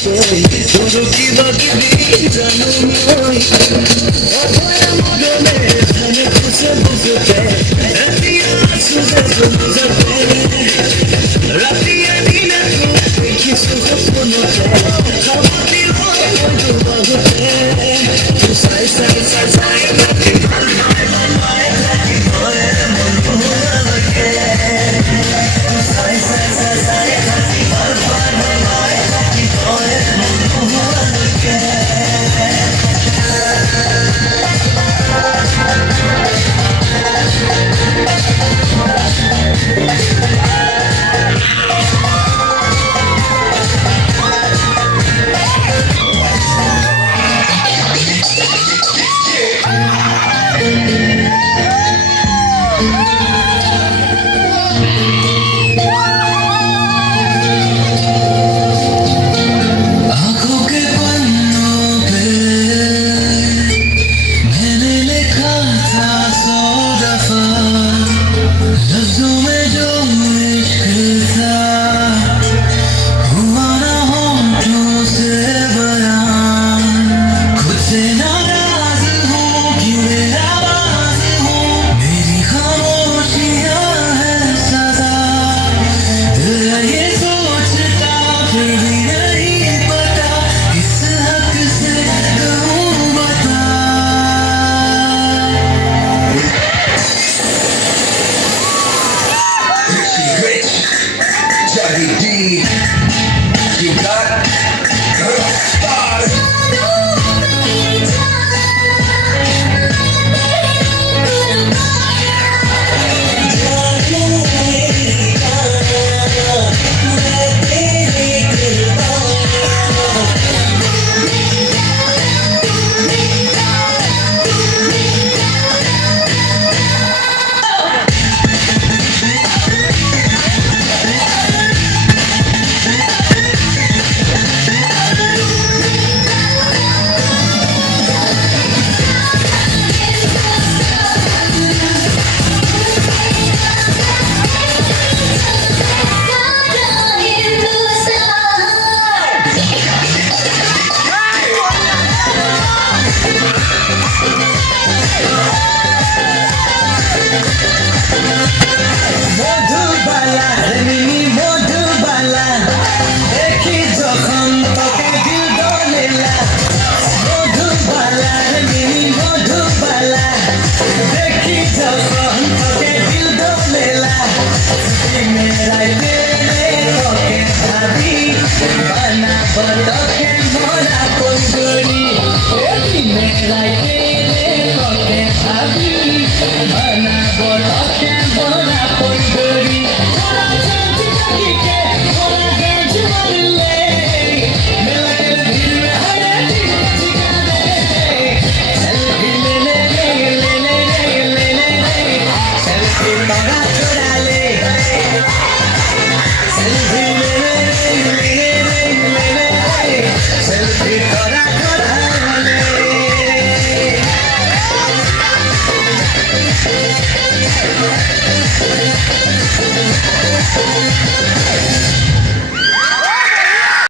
Todo kiba kibi tanumoi Oya modone Hane kusa buzute Ratia suza zuzate Ratia dina tu Kisu koponote Kawati oyo bagute Tu sai sai sai sai Mati malmai malmai Laki boye monu alake Tu sai sai sai sai Mati malmai malmai Laki boye monu alake You got started. Like